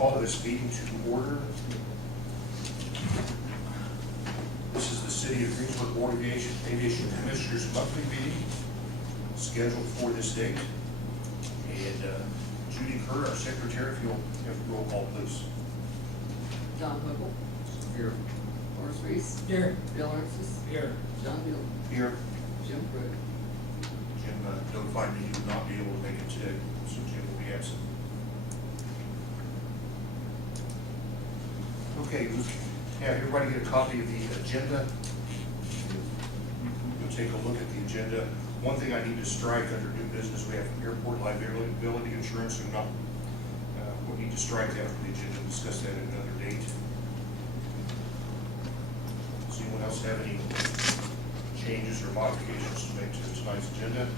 call this meeting to order. This is the City of Greensburg Board of Aviation Commissioners monthly meeting scheduled for this date. And Judy Kerr, our secretary, if you'll have a roll call, please. Don Whipple. Here. Horace Reese. Here. Bill Arntzis. Here. John Bill. Here. Jim Pruitt. Jim notified me he would not be able to make it today, so Jim will be absent. Okay, have everybody get a copy of the agenda. We'll take a look at the agenda. One thing I need to strike under new business, we have airport liability insurance, and not, we'll need to strike that from the agenda and discuss that at another date. Does anyone else have any changes or modifications to make to tonight's agenda?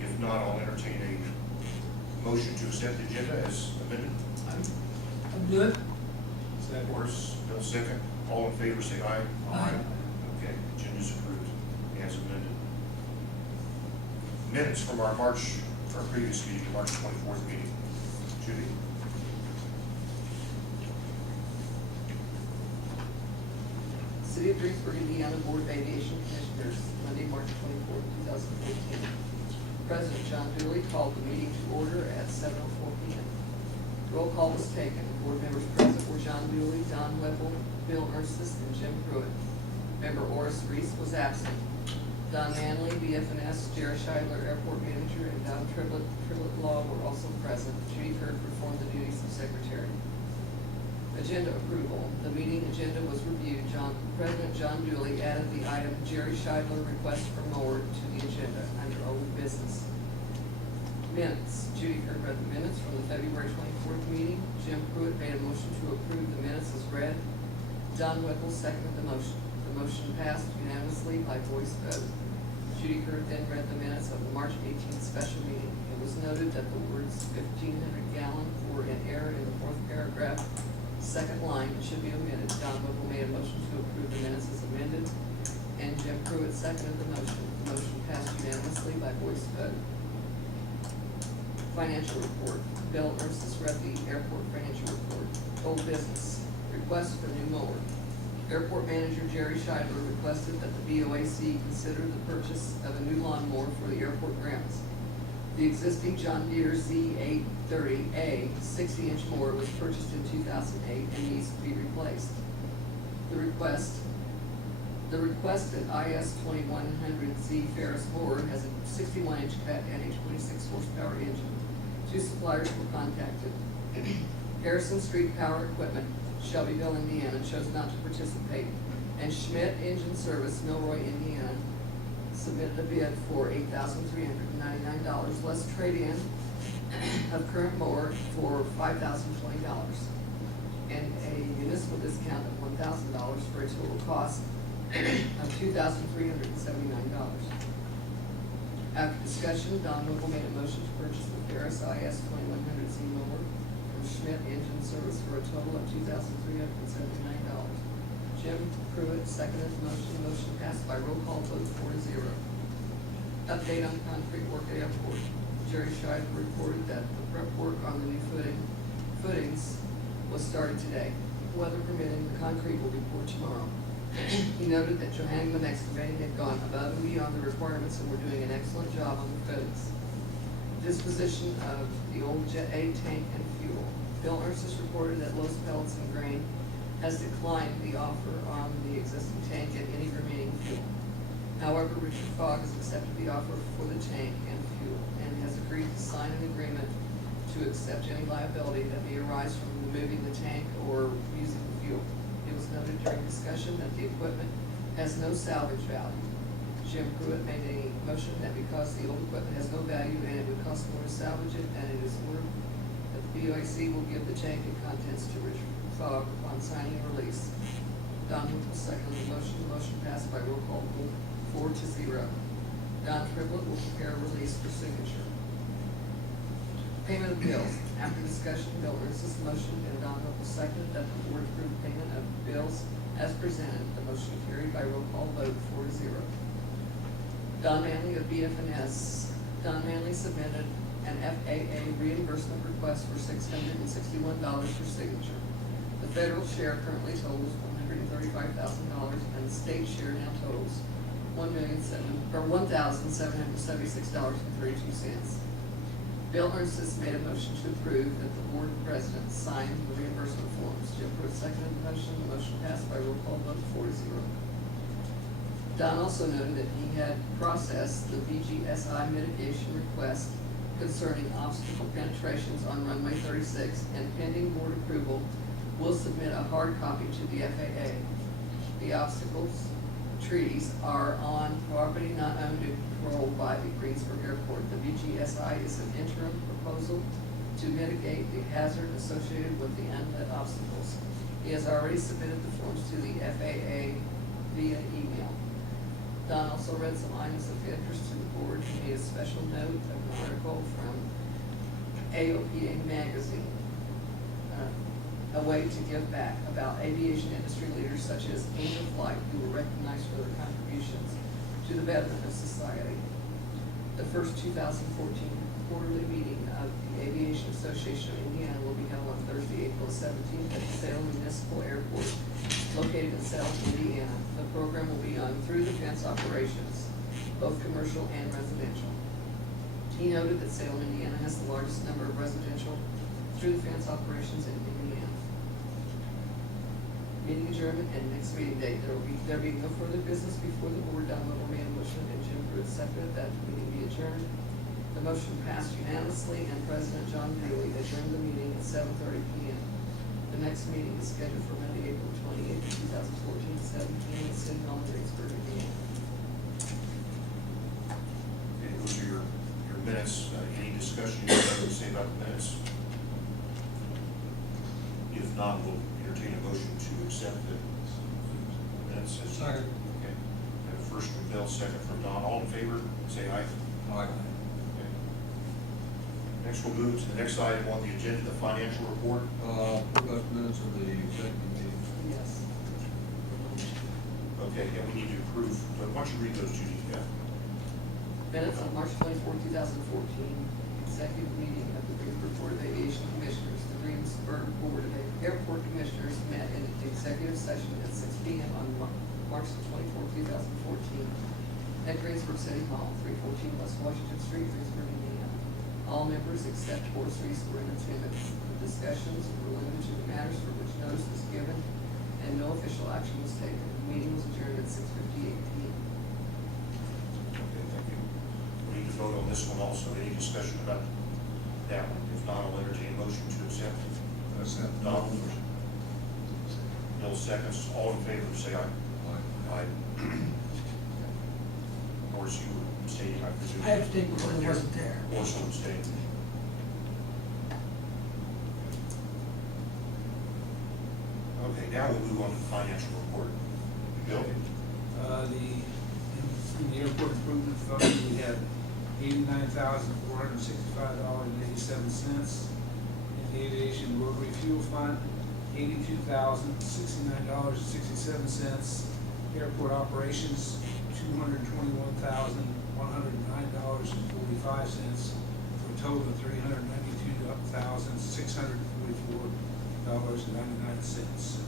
If not, I'll entertain a motion to accept the agenda as amended. I'm good. Of course, no second. All in favor say aye. Aye. Okay, agenda's approved as amended. Minutes from our previous meeting, March 24th meeting. Judy? City of Greensburg, Indiana Board of Aviation Commissioners, Monday, March 24th, 2014. President John Dooley called the meeting to order at 7:04 p.m. Roll call was taken. Board members present were John Dooley, Don Whipple, Bill Arntzis, and Jim Pruitt. Member Horace Reese was absent. Don Manley, BFNS, Jerry Scheidler, Airport Manager, and Don Triplett Law were also present. Judy Kerr performed the duties of Secretary. Agenda approval. The meeting agenda was reviewed. President John Dooley added the item Jerry Scheidler request for Mower to the agenda under old business. Minutes. Judy Kerr read the minutes from the February 24th meeting. Jim Pruitt made a motion to approve the minutes as read. Don Whipple seconded the motion. The motion passed unanimously by voice vote. Judy Kerr then read the minutes of the March 18th special meeting. It was noted that the words 1,500 gallon were in error in the fourth paragraph, second line, and should be omitted. Don Whipple made a motion to approve the minutes as amended, and Jim Pruitt seconded the motion. The motion passed unanimously by voice vote. Financial report. Bill Arntzis read the airport financial report. Old business. Request for new mower. Airport Manager Jerry Scheidler requested that the BOAC consider the purchase of a new lawnmower for the airport grounds. The existing John Deere Z830A 60-inch mower was purchased in 2008 and needs to be replaced. The requested IS 2100Z Ferris mower has a 61-inch cut and a 26 horsepower engine. Two suppliers were contacted. Harrison Street Power Equipment, Shelbyville, Indiana, chose not to participate, and Schmidt Engine Service, Milroy, Indiana, submitted a bid for $8,399 less trade-in of current mower for $5,020 and a municipal discount of $1,000 for a total cost of $2,379. After discussion, Don Whipple made a motion to purchase the Ferris IS 2100Z mower from Schmidt Engine Service for a total of $2,379. Jim Pruitt seconded the motion. The motion passed by roll call vote 4-0. Update on concrete work at airport. Jerry Scheidler reported that the prep work on the new footings was started today. Weather permitting, the concrete will be poured tomorrow. He noted that Johanneman Excavating had gone above and beyond the requirements and were doing an excellent job on the footings. Disposition of the old Jet A tank and fuel. Bill Arntzis reported that Lowe's Pellets and Grain has declined the offer on the existing tank and any remaining fuel. However, Richard Fogg has accepted the offer for the tank and fuel and has agreed to sign an agreement to accept any liability that may arise from removing the tank or using the fuel. It was noted during discussion that the equipment has no salvage value. Jim Pruitt made a motion that because the old equipment has no value and it would cost more to salvage it than it is worth, that the BOAC will give the tank and contents to Richard Fogg upon signing and release. Don Whipple seconded the motion. The motion passed by roll call vote 4-0. Don Triplett will prepare a release for signature. Payment of bills. After discussion, Bill Arntzis motion and Don Whipple seconded that the board approve payment of bills as presented. The motion carried by roll call vote 4-0. Don Manley of BFNS Don Manley submitted an FAA reimbursement request for $661 for signature. The federal share currently totals $135,000, and the state share now totals $1,776.32. Bill Ernst made a motion to approve that the board president sign the reimbursement forms. Jim Pruitt seconded the motion. The motion passed by roll call vote 4-0. Don also noted that he had processed the VGSI mitigation request concerning obstacle penetrations on runway 36, and pending board approval, will submit a hard copy to the FAA. The obstacles trees are on property not owned and controlled by the Greensburg Airport. The VGSI is an interim proposal to mitigate the hazard associated with the unmet obstacles. He has already submitted the forms to the FAA via email. Don also read some items of interest to the board. He made a special note of an article from AOPA magazine, a way to give back, about aviation industry leaders such as Angel Flight, who were recognized for their contributions to the betterment of society. The first 2014 quarterly meeting of the Aviation Association of Indiana will be held on Thursday, April 17th at Salem Municipal Airport, located in Salem, Indiana. The program will be on through defense operations, both commercial and residential. He noted that Salem, Indiana has the largest number of residential through defense operations in Indiana. Meeting adjournment and next meeting date. There being no further business before the board, Don Barb Horan motion and Jim Pruitt seconded that the meeting be adjourned. The motion passed unanimously, and President John Bailey adjourned the meeting at 7:30 p.m. The next meeting is scheduled for Monday, April 28th, 2014, 7 p.m. at City Hall in Greensburg, Indiana. Okay, those are your minutes. Any discussion you have to say about the minutes? If not, we'll entertain a motion to accept the minutes as. Second. Okay. And a first from Bill, second from Don. All in favor, say aye. Aye. Okay. Next, we'll move to the next item on the agenda, the financial report. What about minutes of the executive meeting? Yes. Okay, yeah, we need to approve. Why don't you read those, Judy? Yeah. Minutes of March 24, 2014, executive meeting of the Greensburg Board of Aviation Commissioners. The Greensburg Board of Airport Commissioners met in executive session at 6 p.m. on March 24, 2014, at Greensburg City Hall, 314 West Washington Street, Greensburg, Indiana. All members except Board 3 were in attendance. The discussions were limited to the matters for which notice was given, and no official action was taken. The meeting was adjourned at 6:58 p.m. Okay, thank you. We need to vote on this one also. Any discussion about that one? If not, I'll entertain a motion to accept. Accept. Don? Bill seconds. All in favor, say aye. Aye. Norris, you were abstaining, I presume? I abstained because I wasn't there. Also abstained. Okay, now we'll move on to the financial report. Bill? In the airport improvement fund, we have $89,465.87. In the aviation rotary fuel fund, $82,069.67. Airport operations, $221,109.45, for a total of $392,644.99.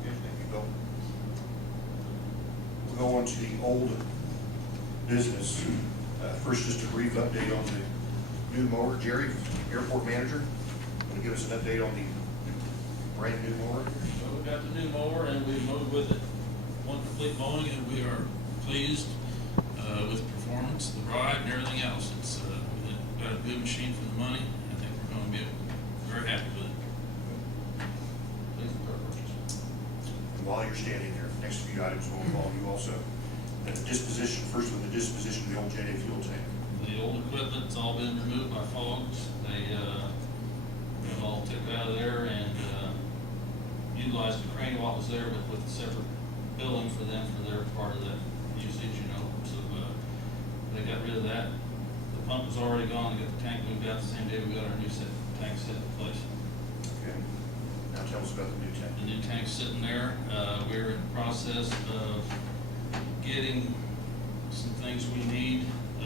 Okay, thank you, Bill. We'll go on to the old business. First, just a brief update on the new mower. Jerry, airport manager, want to give us an update on the brand new mower? So we got the new mower and we mowed with it one complete mowing, and we are pleased with the performance, the ride, and everything else. It's we've got a good machine for the money. I think we're going to be very happy with it. Pleased with our purchase. And while you're standing there, next few items will involve you also. The disposition, first with the disposition of the old Jet fuel tank. The old equipment's all been removed by fogs. They all took out of there and utilized the crane while it was there, but with a separate billing for them for their part of that usage, you know. So they got rid of that. The pump was already gone. They got the tank moved out the same day we got our new tank set in place. Okay. Now tell us about the new tank. The new tank's sitting there. We're in the process of getting some things we need to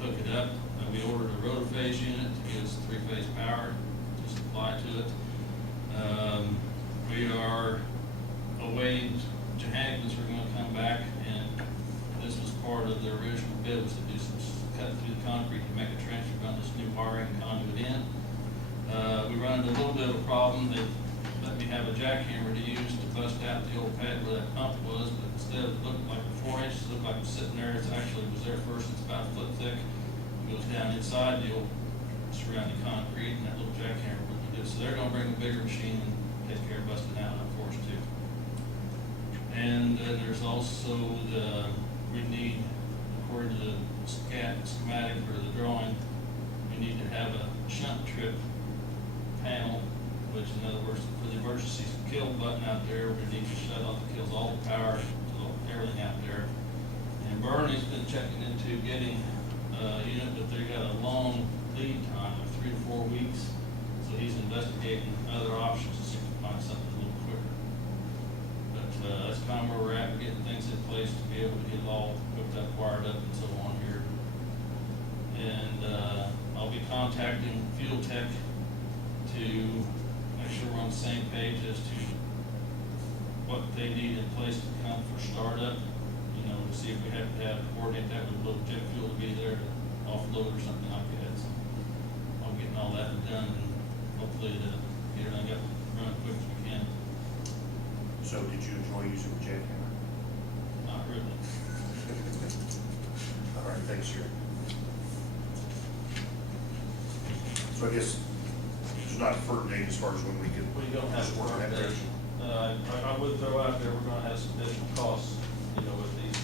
hook it up. We ordered a rotor phase unit to give us 3-phase power to supply to it. We are awaiting Johannick's, we're gonna come back, and this was part of the original bid, was to do some cut through the concrete to make a trench to run this new wiring conduit in. We run into a little bit of a problem. They let me have a jackhammer to use to bust out the old pad where that pump was, but instead of looking like 4 inches, it looked like it was sitting there. It's actually was there first. It's about a foot thick. It goes down inside the old surrounding concrete, and that little jackhammer wouldn't do it. So they're gonna bring a bigger machine and take care of busting out, I'm forced to. And then there's also we need, according to the schematic or the drawing, we need to have a shunt trip panel, which in other words, for the emergency kill button out there, we need to shut off, kills all the power to everything out there. And Bernie's been checking into getting a unit, but they got a long lead time of 3 to 4 weeks. So he's investigating other options to see if we can find something a little quicker. But that's kind of where we're at. We're getting things in place to be able to get it all hooked up, wired up, and so on here. And I'll be contacting Fuel Tech to make sure we're on the same page as to what they need in place to come for startup. You know, to see if we have to coordinate that with a little jet fuel to be there to offload or something like that. So I'm getting all that done, and hopefully to get everything up running quick as we can. So did you enjoy using the jackhammer? Not really. All right, thanks, Jerry. So I guess there's not a firm date as far as when we can. We don't have just a work in firm that date. direction. I would throw out there, we're gonna have some additional costs, you know, with these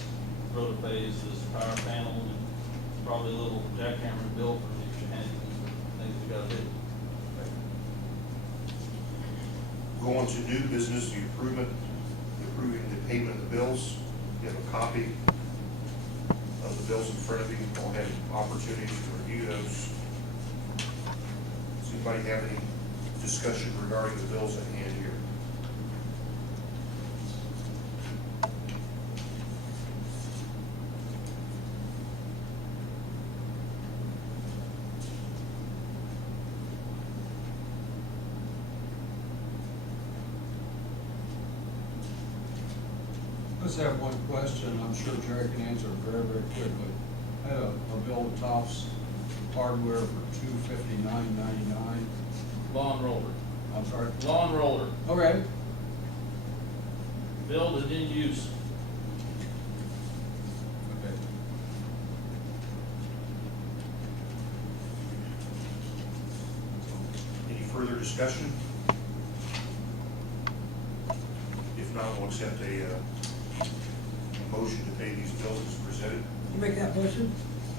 rotor phase, this power panel, and probably a little jackhammer bill for these things we gotta do. Going to new business, the approving the payment of the bills. You have a copy of the bills in front of you. All had opportunities to review those. Does anybody have any discussion regarding the bills at hand here? Let's have one question. I'm sure Jerry can answer it very, very quickly. I had a bill with Tops Hardware for $259.99. Lawn roller, I'm sorry. lawn roller, Okay. build and in use. Okay. Any further discussion? If not, we'll accept a motion to pay these bills as presented. You make that motion?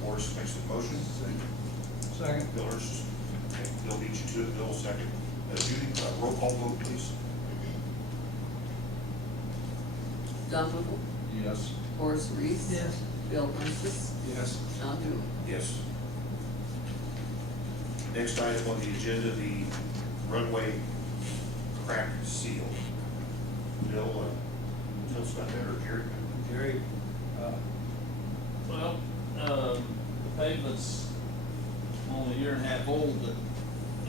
Morris makes the motion. Second. Bill Hirsch, okay, Bill beat you to it, Bill second. Judy, roll call vote, please. Don Whipple, Yes. Horace Reese. Yes. Bill Francis, Yes. John Dooley. Yes. Next item on the agenda, the runway crack seal. Bill, Bill's not there, or Jerry? Jerry, Well, the pavement's only a year and a half old, but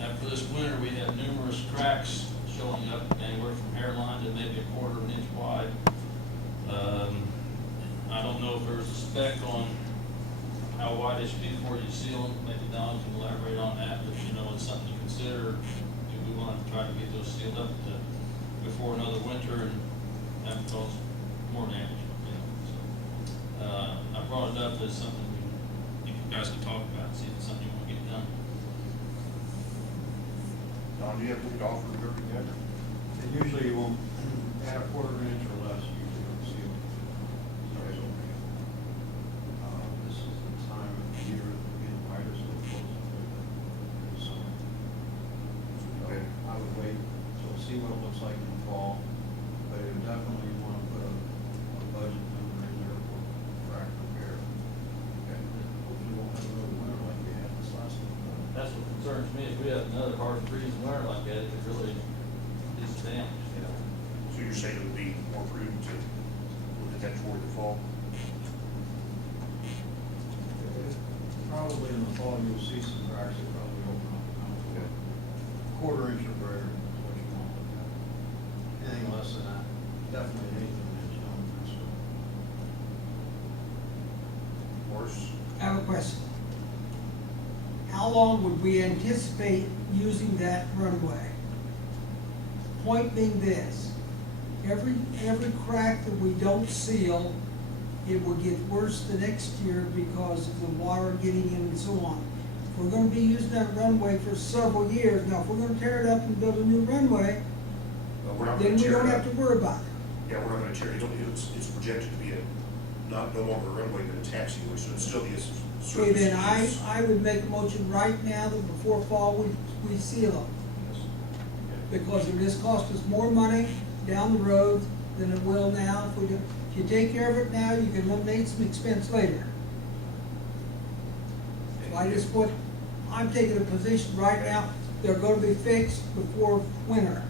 after this winter, we have numerous cracks showing up anywhere from hairline to maybe a quarter of an inch wide. I don't know if there's a spec on how wide it should be before you seal them. Maybe Don can elaborate on that, but you know, it's something to consider. Do we want to try to get those sealed up before another winter and have it cause more damage? You know, so, I brought it up as something you guys can talk about and see if it's something you want to get done. Don, do you have anything to offer regarding that? And usually you won't add a quarter inch or less, usually on seal. Starts opening. This is the time of the year that we get wider, so it close up in the summer. So Okay. I would wait till see what it looks like in the fall, but you definitely want to put a budget number in there for crack repair. Okay. Hopefully we won't have another winter like we had this last one. That's what concerns me. If we have another hard freezing winter like that, it could really do some damage. So you're saying it would be more prudent to look at that toward the fall? fall, you'll see some cracks that probably open up now. Quarter inch or greater is what you want to look at. Anything less than that, definitely an eighth of an inch, don't mess with it. Morris? I have a question. How long would we anticipate using that runway? Point being this, every crack that we don't seal, it will get worse the next year because of the water getting in and so on. If we're gonna be using that runway for several years, now if we're gonna tear it up and build a new runway, Well, we're not then gonna we tear don't it have up. to worry about it. Yeah, we're not gonna tear it, it's projected to be no longer a runway, but a taxiway, so it'll still be a service. Okay, then use. I would make a motion right now that before fall, we seal them. Because it just cost us more money down the road than it will now. If you take care of it now, you can eliminate some expense later. So I'm taking a position right now, they're gonna be fixed before winter.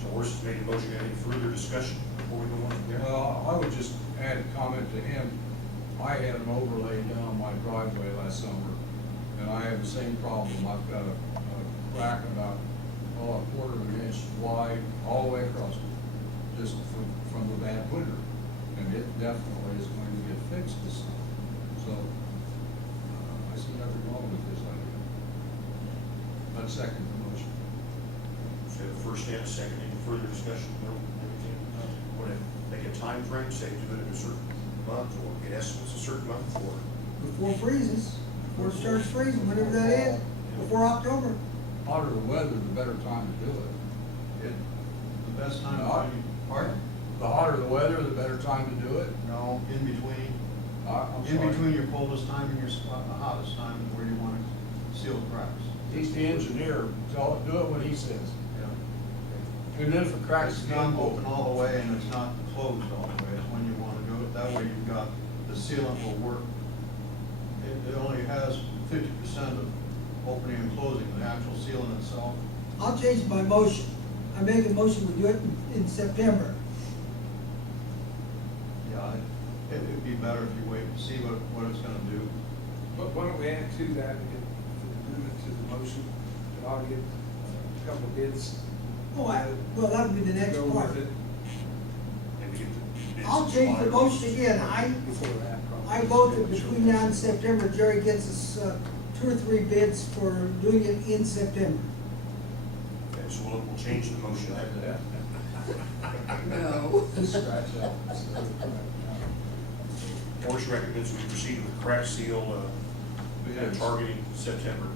So Morris has made a motion, any further discussion before we go on from there? Well, I would just add a comment to him. I had an overlay down my driveway last summer, and I have the same problem. I've got a crack about, a quarter of an inch wide all the way across it, just from the bad winter. And it definitely is going to get fixed this summer. So, I see nothing wrong with this idea. I'd second the motion. So the first and a second, any further discussion? No, everything? Want to make a time frame, say do it in a certain month, or get estimates a certain month, or? Before it freezes, before it starts freezing, whenever that is, before October. Hotter the weather, the better time to do it. The best time, No. pardon? The hotter the weather, the better time to do it. No, in between, I'm in sorry. between your coldest time and your hottest time where you want to seal cracks. He's the engineer, so do it when he says. Yeah. And then if it cracks It's again, not open all the way and it's not closed all the way, it's when you want to do it, that way you've got, the sealant will work. It only has 50% of opening and closing, the actual sealant itself. I'll change my motion. I make a motion, we do it in September. Yeah, it would be better if you wait and see what it's gonna do. But why don't we add to that, for the amendment to the motion, that I'll get a couple of bids. Well, that would be the next Go part. with it Maybe get the bids I'll in change the July. motion again. before that. probably. I vote that between now and September, Jerry gets us 2 or 3 bids for doing it in September. Okay, so we'll change the motion. No. scratch that. Morris recommends we proceed with crack seal, targeting September.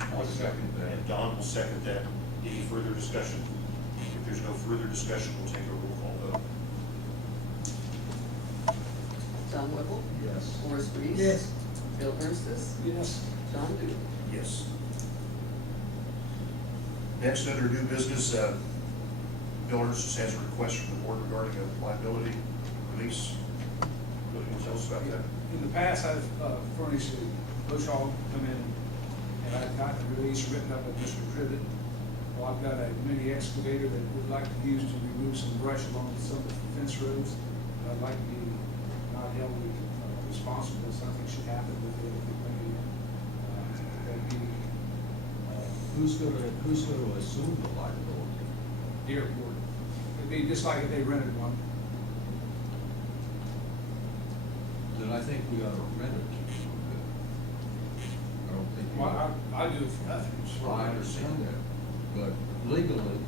I'll second that. And Don will second that. Any further discussion? If there's no further discussion, we'll take a roll call vote. Don Whipple? Yes. Morris Reese? Yes. Bill Ernstus? Yes. John Dooley? Yes. Next, under new business, Bill Ernst has a request from the board regarding a liability release. What can you tell us about that? In the past, I've furnished a bush hog come in, and I've gotten a release written up with Mr. Privet. Well, I've got a mini excavator that we'd like to use to remove some brush along some of the fence roads. I'd like to be not held responsible if something should happen with it if it went in. That'd be Who's gonna assume the liability? the airport. It'd be just like if they rented one. Then I think we ought to rent it. I don't think. we ought- Well, I do it for nothing. I understand that, but legally,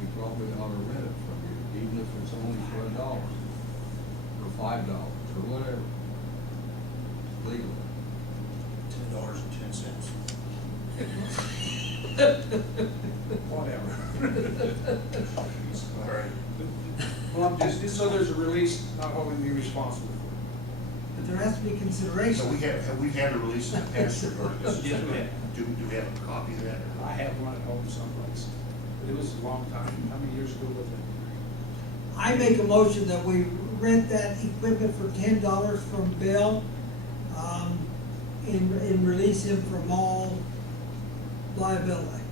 we probably ought to rent it from you, even if it's only for $1, or $5, or whatever. Legally. $10.10. Whatever. All right. Well, I'm just so there's a release, not holding me responsible for But there has to be So consideration. we've had a release in the past regarding this. Yes, we have. Do we have a copy of that? it. I have one at home someplace, but it was a long time. How many years ago was it? I make a motion that we rent that equipment for $10 from Bill, and release him from all liability.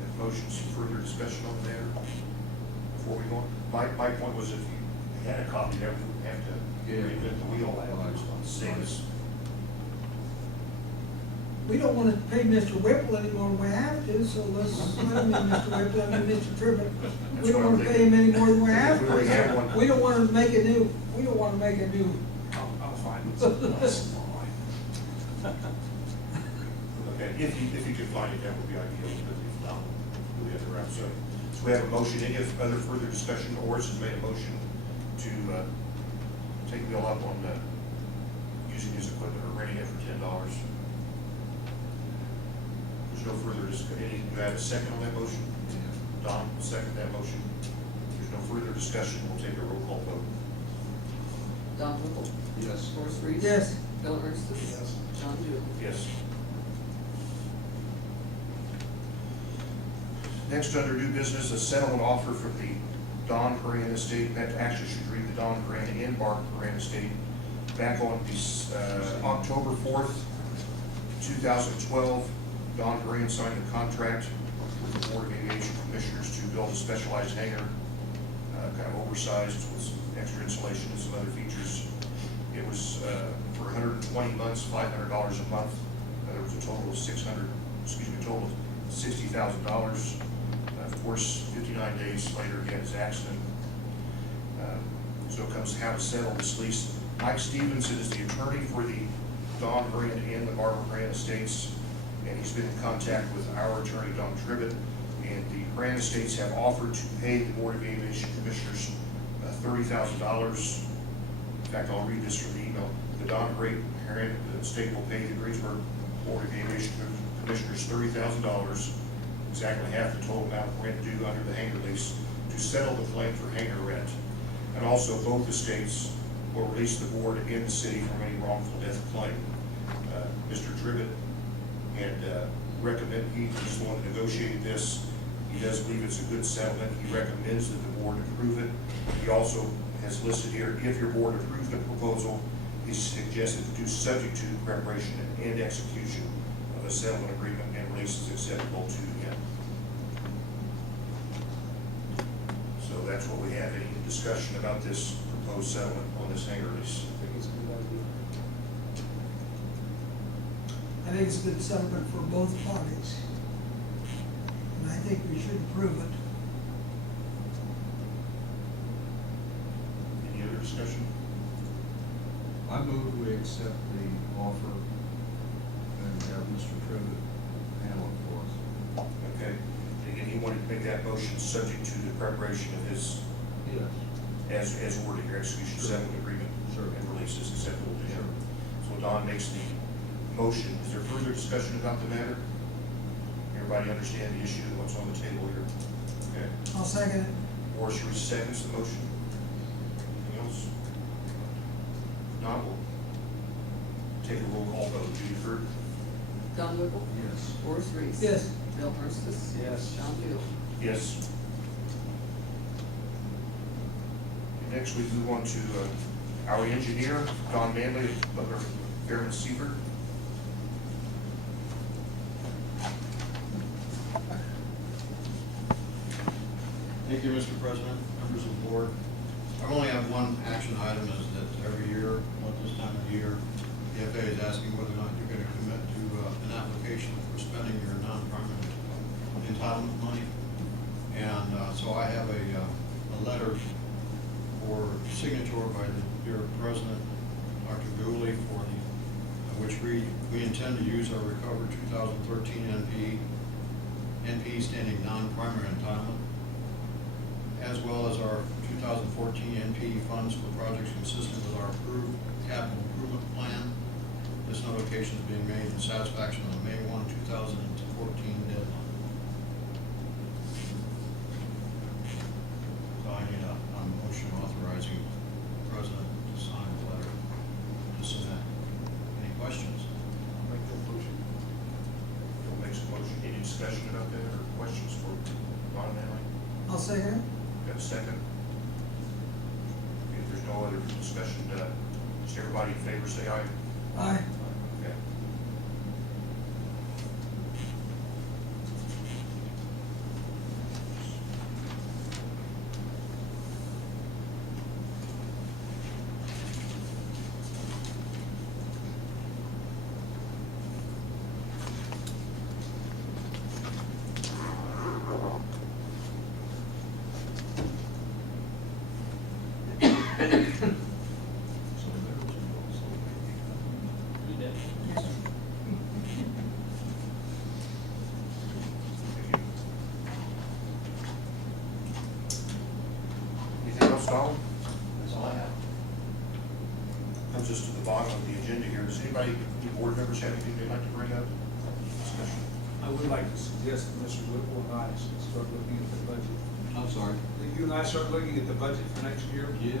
That motion, some further discussion on there before we go on? My point was if you had a copy, that we would have to Yeah. reinvent the wheel, save us. We don't wanna pay Mr. Whipple anymore than we have to, so let's, I don't mean Mr. Whipple, I mean Mr. Tribbett. We don't wanna pay him any more than we have We already have to. one. We don't wanna make a new, we don't wanna make a new. I'll find it. Okay, if you could find it, that would be ideal, but if not, we'll get the rest. So we have a motion, any other further discussion? Orris has made a motion to take Bill up on using his equipment or renting it for $10. There's no further discussion. Do I have a second on that motion? Don will second that motion. There's no further discussion. We'll take a roll call vote. Don Whipple. Yes. Horace Reese. Yes. Bill Ernst. Yes. John Dooley. Yes. Next, under new business, a settlement offer from the Don Horan estate, that actually should read the Don Horan and Barb Horan estate, back on October 4th, 2012. Don Horan signed a contract with the Board of Aviation Commissioners to build a specialized hangar, kind of oversized with some extra insulation and some other features. It was for 120 months, $500 a month. There was a total of total of $60,000. Of course, 59 days later, he had his accident. So comes how to settle this lease. Mike Stevenson is the attorney for the Don Horan and the Barb Horan estates, and he's been in contact with our attorney, Don Tribbett, and the Horan estates have offered to pay the Board of Aviation Commissioners $30,000. In fact, I'll read this from the email. The Don Horan estate will pay the Greensburg Board of Aviation Commissioners $30,000, exactly half the total amount of rent due under the hangar lease, to settle the claim for hangar rent. And also, both estates will release the board and the city from any wrongful death claim. Mr. Tribbett had he's the one that negotiated this. He does believe it's a good settlement. He recommends that the board approve it. He also has listed here, if your board approves the proposal, he suggested to do subject to the preparation and execution of a settlement agreement and release is acceptable to him. So that's what we have. Any discussion about this proposed settlement on this hangar lease? I think it's a good idea. I think it's a good settlement for both parties. And I think we should approve it. Any other discussion? I move we accept the offer and have Mr. Tribbett handle it for us. Okay. Again, he wanted to make that motion subject to the preparation of his, Yes. as worded, your execution settlement agreement. Sure. And release is acceptable to him. So Don makes the motion. Is there further discussion about the matter? Everybody understand the issue, what's on the table here? Okay. I'll second it. Or should we seconds the motion? Anything else? Not, we'll take a roll call vote. Judy Bird? Don Whipple. Yes. Horace Reese. Yes. Bill Ernst. Yes. John Dooley. Yes. And next, we move on to our engineer, Don Manley of Butler Fairman Seaver. Thank you, Mr. President, members of the board. I only have one action item, is that every year, about this time of year, the FAA is asking whether or not you're gonna commit to an application for spending your non-permanent entitlement money. And so I have a letter for signature by the dear President, Dr. Dooley, for the, which we intend to use our recovered 2013 NP standing non-primary entitlement, as well as our 2014 NP funds for projects consistent with our approved capital improvement plan. This notification is being made in satisfaction of the May 1, 2014 deadline. So I need a motion authorizing the President to sign the letter to submit. Any questions? I'll make that motion. Bill makes a motion. Any discussion about that or questions for Don Manley? I'll second it. Got a second? If there's no other discussion, just everybody in favor say aye. Aye. Okay. brings us to the bottom of the agenda here. Does anybody, any board members have anything they'd like to bring up? Discussion. I would like to suggest that Mr. Whipple and I start looking at the budget. I'm sorry. That you and I start looking at the budget for next year. Yes.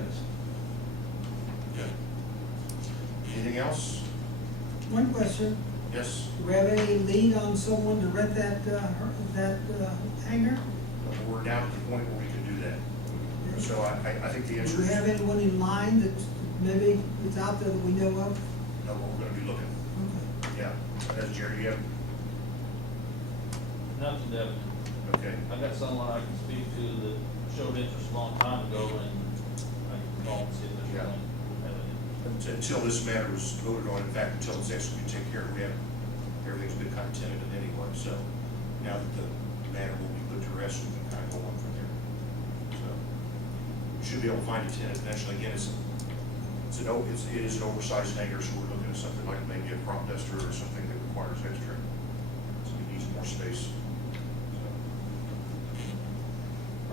Good. Anything else? One question, Yes? do we have any lead on someone to rent that hangar? We're now at the point where we can do that. So I think the answer Do we is, have anyone in mind that maybe is out there that we know of? no, we're gonna be looking. Okay. Yeah. As Jerry, you have, Nothing definite. okay. I got someone I can speak to that showed interest a long time ago, and I can call and see if they're Yeah. willing to have it. Until this matter was voted on, in fact, until it's actually been taken care of, we have, everything's been kind of tentative anyway. So now that the matter will be put to rest, we can kind of go on from there. So we should be able to find a tenant eventually. Again, it is an oversized hangar, so we're looking at something like maybe a crop duster or something that requires extra, so it needs more space. So.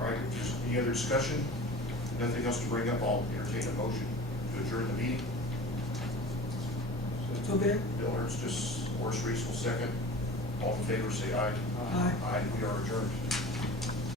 All right, if there's any other discussion, nothing else to bring up, I'll entertain a motion to adjourn the meeting. So there, Bill Ernst, Horace Reese will second. All in favor, say aye. Aye. Aye, we are adjourned.